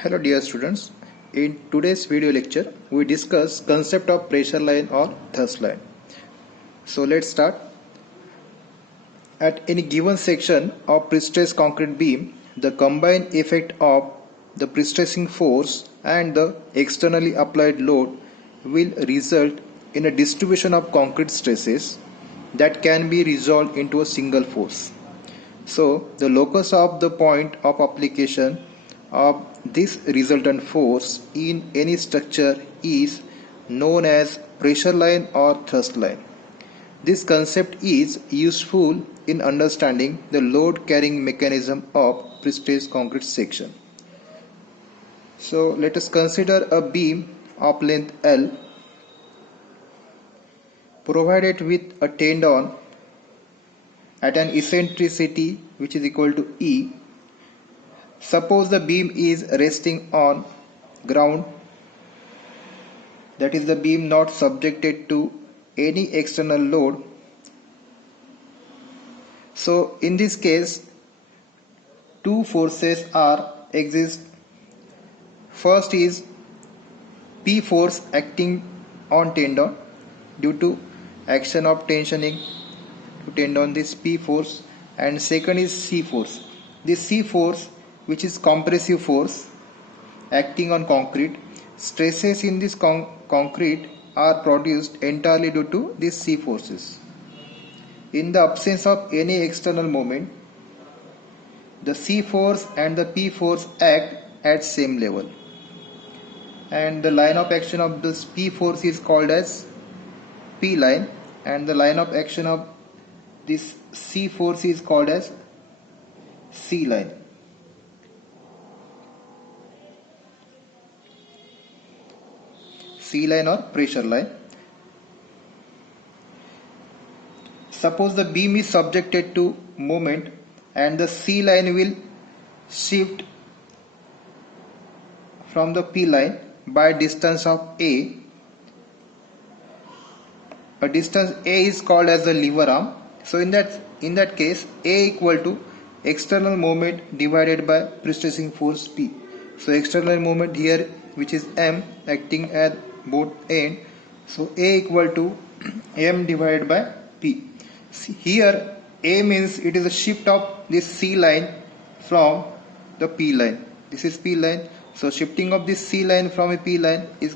Hello dear students, in today's video lecture we discuss concept of pressure line or thrust line. So let's start. At any given section of prestressed concrete beam, the combined effect of the prestressing force and the externally applied load will result in a distribution of concrete stresses that can be resolved into a single force. So the locus of the point of application of this resultant force in any structure is known as pressure line or thrust line. This concept is useful in understanding the load carrying mechanism of prestressed concrete section. So let us consider a beam of length L provided with a tendon at an eccentricity which is equal to E. Suppose the beam is resting on ground, that is the beam not subjected to any external load. So in this case two forces are exist. First is P force acting on tendon due to action of tensioning to tendon, this P force, and second is C force. This C force, which is compressive force acting on concrete, stresses in this concrete are produced entirely due to these C forces. In the absence of any external moment, the C force and the P force act at same level, and the line of action of this P force is called as P line, and the line of action of this C force is called as C line. C line or pressure line. Suppose the beam is subjected to moment and the C line will shift from the P line by distance of A. A distance A is called as the lever arm. So in that case A equal to external moment divided by prestressing force P. So external moment here, which is M, acting at both end. So A equal to M divided by P. See, here A means it is a shift of this C line from the P line. This is P line. So shifting of this C line from a P line is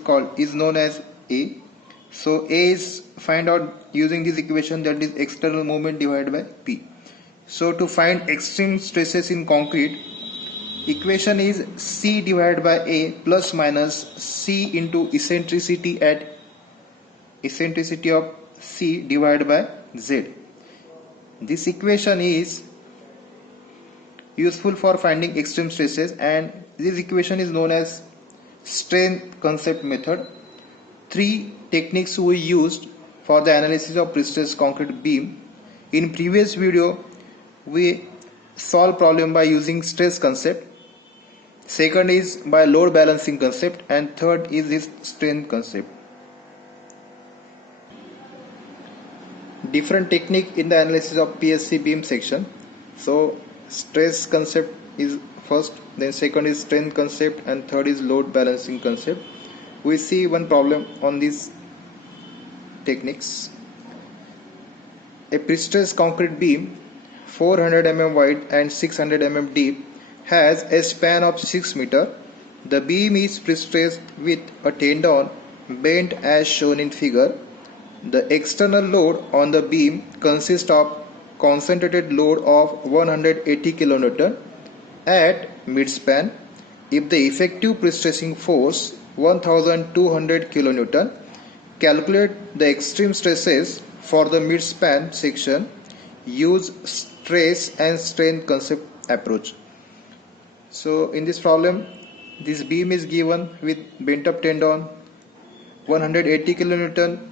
known as A. So A is find out using this equation, that is external moment divided by P. So to find extreme stresses in concrete, equation is C divided by A plus minus C into eccentricity of C divided by Z. This equation is useful for finding extreme stresses, and this equation is known as strain concept method. Three techniques we used for the analysis of prestressed concrete beam. In previous video we solve problem by using stress concept, second is by load balancing concept, and third is this strain concept. Different technique in the analysis of PSC beam section. So stress concept is first, then second is strain concept, and third is load balancing concept. We see one problem on these techniques. A prestressed concrete beam 400 mm wide and 600 mm deep has a span of 6 meters. The beam is prestressed with a tendon bent as shown in figure. The external load on the beam consists of concentrated load of 180 kN at midspan. If the effective prestressing force 1200 kN, calculate the extreme stresses for the midspan section. Use stress and strain concept approach. So in this problem, this beam is given with bent up tendon, 180 kN.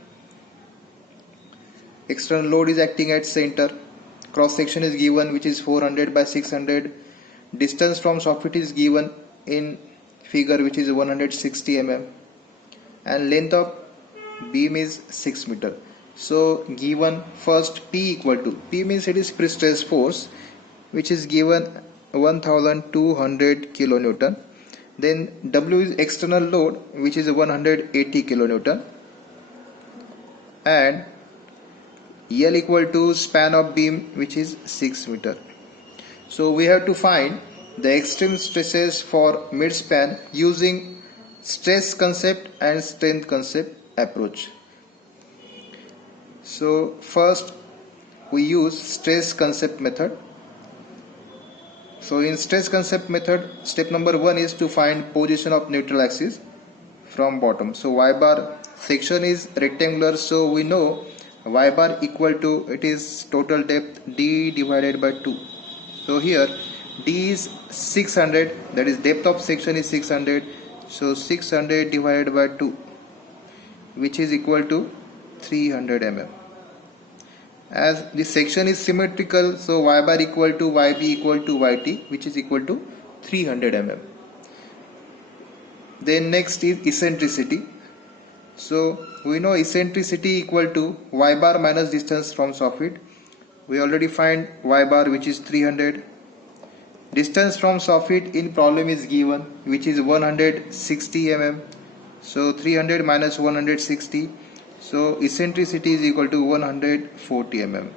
External load is acting at center. Cross section is given, which is 400 by 600. Distance from soffit is given in figure, which is 160 mm, and length of beam is 6 meter. So given first P equal to, P means it is prestressed force, which is given 1200 kN. Then W is external load, which is 180 kilonewton, and L equal to span of beam, which is 6 meter. So we have to find the extreme stresses for mid span using stress concept and strength concept approach. So first we use stress concept method. So in stress concept method, step number 1 is to find position of neutral axis from bottom. So Y bar section is rectangular, so we know Y bar equal to, it is total depth D divided by 2. So here D is 600, that is depth of section is 600, so 600 divided by 2, which is equal to 300 mm. As the section is symmetrical, so Y bar equal to YB equal to YT, which is equal to 300 mm. Then next is eccentricity. So we know eccentricity equal to Y bar minus distance from soffit. We already find Y bar, which is 300. Distance from soffit in problem is given, which is 160 mm. So 300 minus 160. So eccentricity is equal to 140 mm.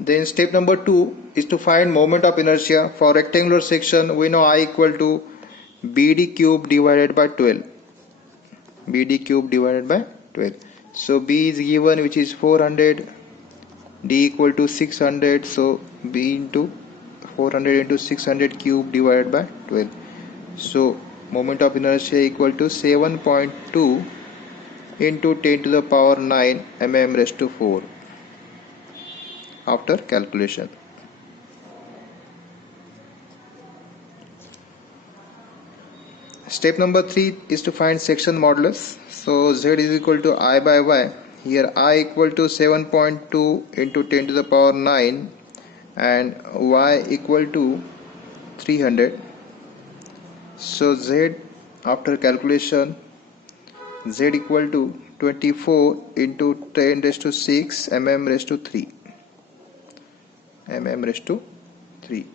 Then step number 2 is to find moment of inertia. For rectangular section, we know I equal to BD cube divided by 12. BD cube divided by 12. So B is given, which is 400. D equal to 600. So B into 400 into 600 cube divided by 12. So moment of inertia equal to 7.2 into 10 to the power 9 mm raised to 4 after calculation. Step number 3 is to find section modulus. So Z is equal to I by Y. Here I equal to 7.2 into 10 to the power 9 and Y equal to 300. So Z after calculation, Z equal to 24 into 10 raised to 6 mm raised to 3. Mm raised to 3.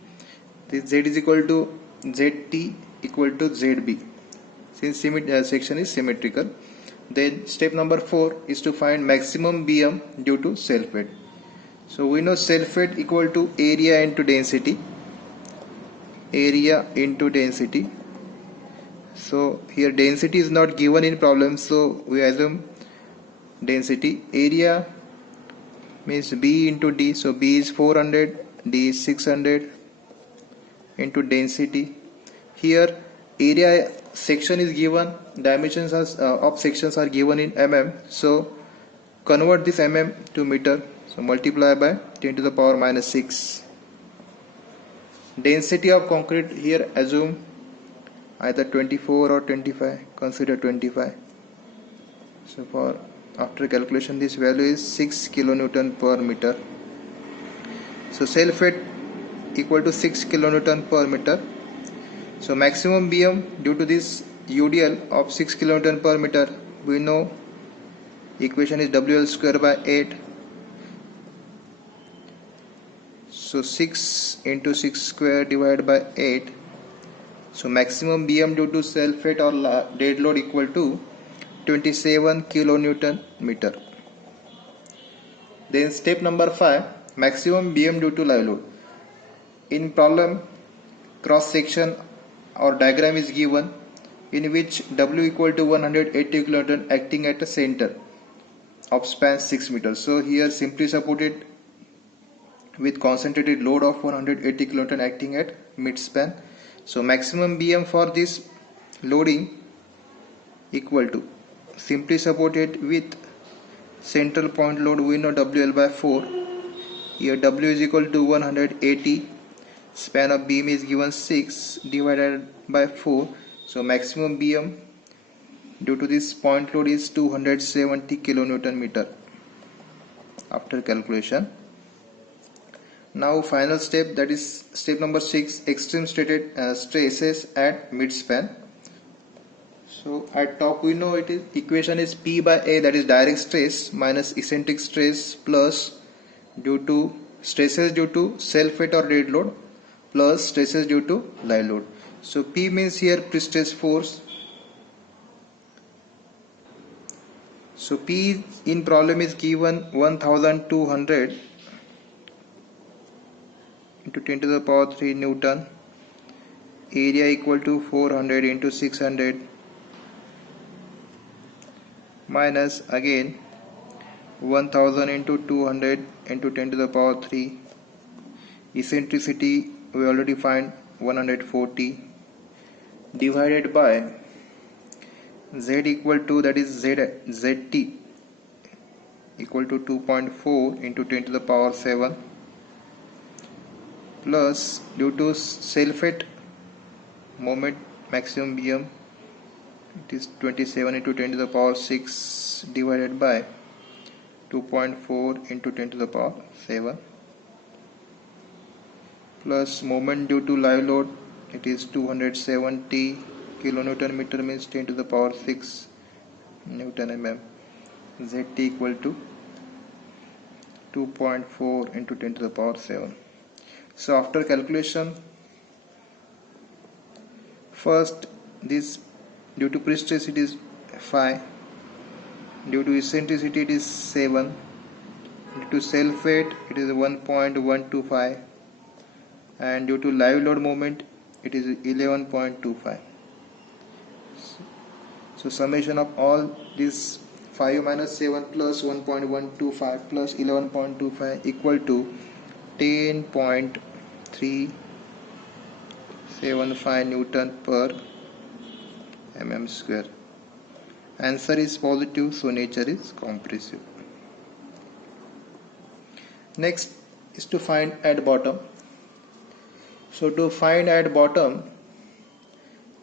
This Z is equal to ZT equal to ZB, since section is symmetrical. Then step number 4 is to find maximum BM due to self weight. So we know self weight equal to area into density. Area into density. So here density is not given in problem, so we assume density. Area means B into D. So B is 400, D is 600 into density. Here area section is given, dimensions of sections are given in mm. So convert this mm to meter. So multiply by 10 to the power minus 6. Density of concrete, here assume either 24 or 25. Consider 25. So for after calculation, this value is 6 kilonewton per meter. So self weight equal to 6 kilonewton per meter. So maximum BM due to this UDL of 6 kilonewton per meter, we know equation is WL square by 8. So 6 into 6 square divided by 8. So maximum BM due to self weight or dead load equal to 27 kilonewton meter. Then step number 5, maximum BM due to live load. In problem, cross section or diagram is given in which W equal to 180 kilonewton acting at a center of span 6 meters. So here simply supported with concentrated load of 180 kilonewton acting at mid span. So maximum BM for this loading equal to simply supported with central point load, we know WL by 4. Here W is equal to 180. Span of beam is given 6 divided by 4. So maximum BM due to this point load is 270 kilonewton meter after calculation. Now final step, that is step number 6, extreme stresses at mid span. So at top we know it is equation is P by A, that is direct stress minus eccentric stress plus due to stresses due to self weight or dead load plus stresses due to live load. So P means here pre-stress force. So P in problem is given 1200 into 10 to the power 3 Newton. Area equal to 400 into 600 minus again 1000 into 200 into 10 to the power 3. Eccentricity we already find 140 divided by Z equal to, that is ZT equal to 2.4 into 10 to the power 7 plus due to self-weight moment maximum BM, it is 27 into 10 to the power 6 divided by 2.4 into 10 to the power 7 plus moment due to live load, it is 270 kilonewton meter means 10 to the power 6 Newton mm. ZT equal to 2.4 into 10 to the power 7. So after calculation, first this due to pre-stress it is 5, due to eccentricity it is 7, due to self-weight it is 1.125, and due to live load moment it is 11.25. So summation of all this 5 minus 7 plus 1.125 plus 11.25 equal to 10.375 Newton per mm square. Answer is positive, so nature is compressive. Next is to find at bottom. So to find at bottom,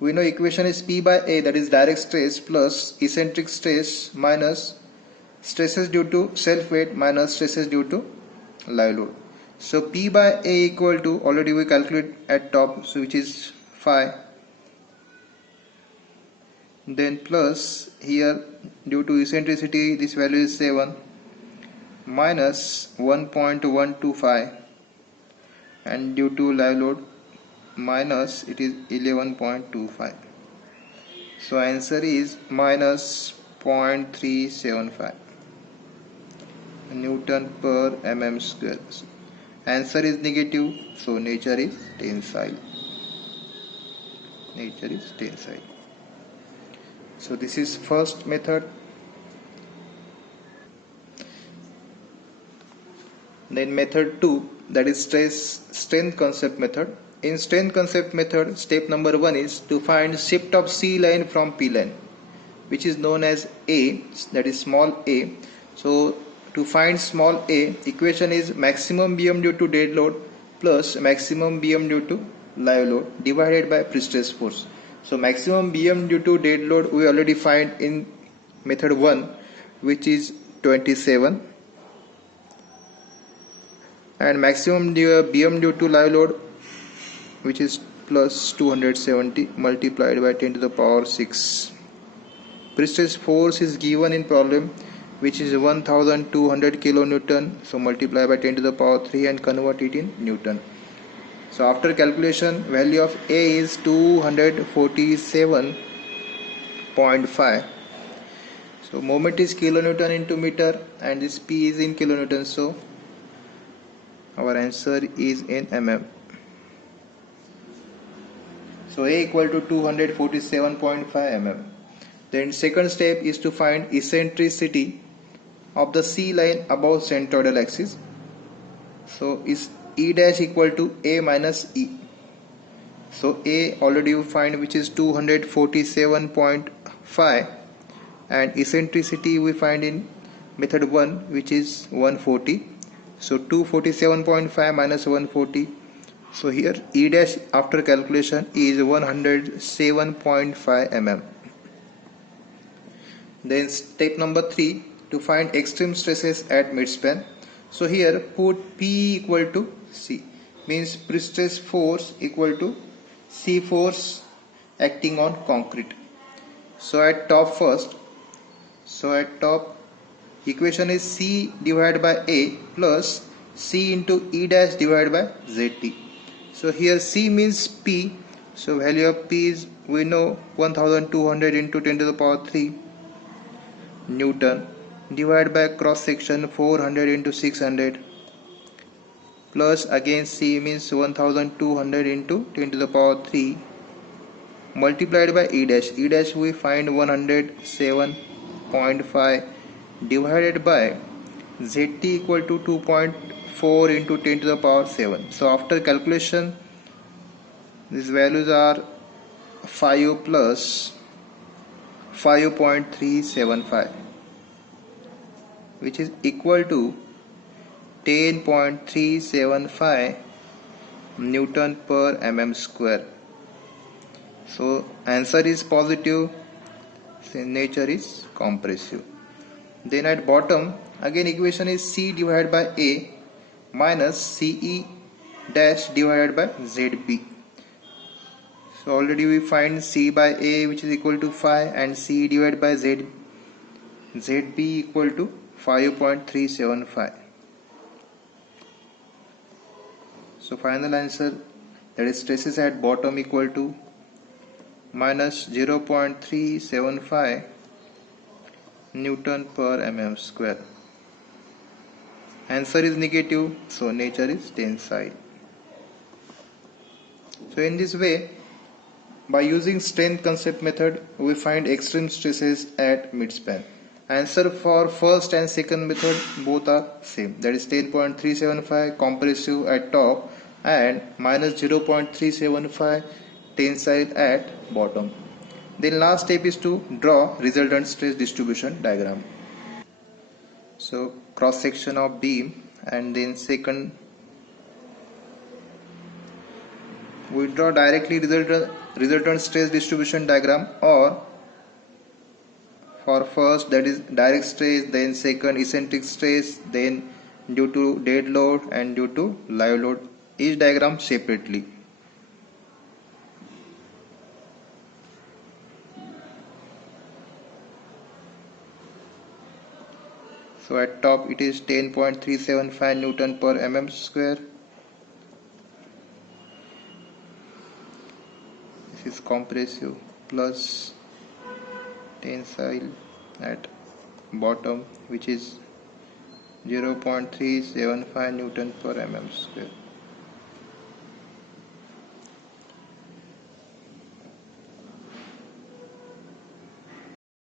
we know equation is P by A, that is direct stress, plus eccentric stress minus stresses due to self weight minus stresses due to live load. So P by A equal to, already we calculate at top, so which is 5, then plus here due to eccentricity this value is 7 minus 1.125, and due to live load minus it is 11.25. So answer is minus 0.375 Newton per mm square. Answer is negative, so nature is tensile. Nature is tensile. So this is first method. Then method 2, that is strength concept method. In strength concept method, step number 1 is to find shift of C line from P line, which is known as A, that is small a. So to find small a, equation is maximum BM due to dead load plus maximum BM due to live load divided by pre-stress force. So maximum BM due to dead load we already find in method 1, which is 27, and maximum BM due to live load, which is plus 270 multiplied by 10 to the power 6. Pre-stress force is given in problem, which is 1200 kilonewton, so multiply by 10 to the power 3 and convert it in Newton. So after calculation, value of A is 247.5. So moment is kilonewton into meter and this P is in kilonewton, so our answer is in mm. So A equal to 247.5 mm. Then second step is to find eccentricity of the C line above centroidal axis. So is E dash equal to A minus E. So A already you find, which is 247.5, and eccentricity we find in method 1, which is 140. So 247.5 minus 140. So here E dash after calculation is 107.5 mm. Then step number 3, to find extreme stresses at midspan. So here put P equal to C, means pre-stress force equal to C force acting on concrete. So at top first, so at top equation is C divided by A plus C into E dash divided by ZT. So here C means P. So value of P is, we know, 1200 into 10 to the power 3 Newton, divided by cross section 400 into 600, plus again C means 1200 into 10 to the power 3 multiplied by E dash. E dash we find 107.5 divided by ZT equal to 2.4 into 10 to the power 7. So after calculation, these values are 5 plus 5.375, which is equal to 10.375 Newton per mm square. So answer is positive, nature is compressive. Then at bottom again equation is C divided by A minus CE dash divided by ZB. So already we find C by A, which is equal to 5, and C divided by ZB equal to 5.375. So final answer, that is stresses at bottom, equal to minus 0.375 Newton per mm square. Answer is negative, so nature is tensile. So in this way, by using strength concept method, we find extreme stresses at midspan. Answer for first and second method both are same, that is 10.375 compressive at top and minus 0.375 tensile at bottom. Then last step is to draw resultant stress distribution diagram. So cross section of beam, and then second we draw directly resultant stress distribution diagram, or for first that is direct stress, then second eccentric stress, then due to dead load and due to live load, each diagram separately. So at top it is 10.375 Newton per mm square. This is compressive, plus tensile at bottom, which is 0.375 Newton per mm square.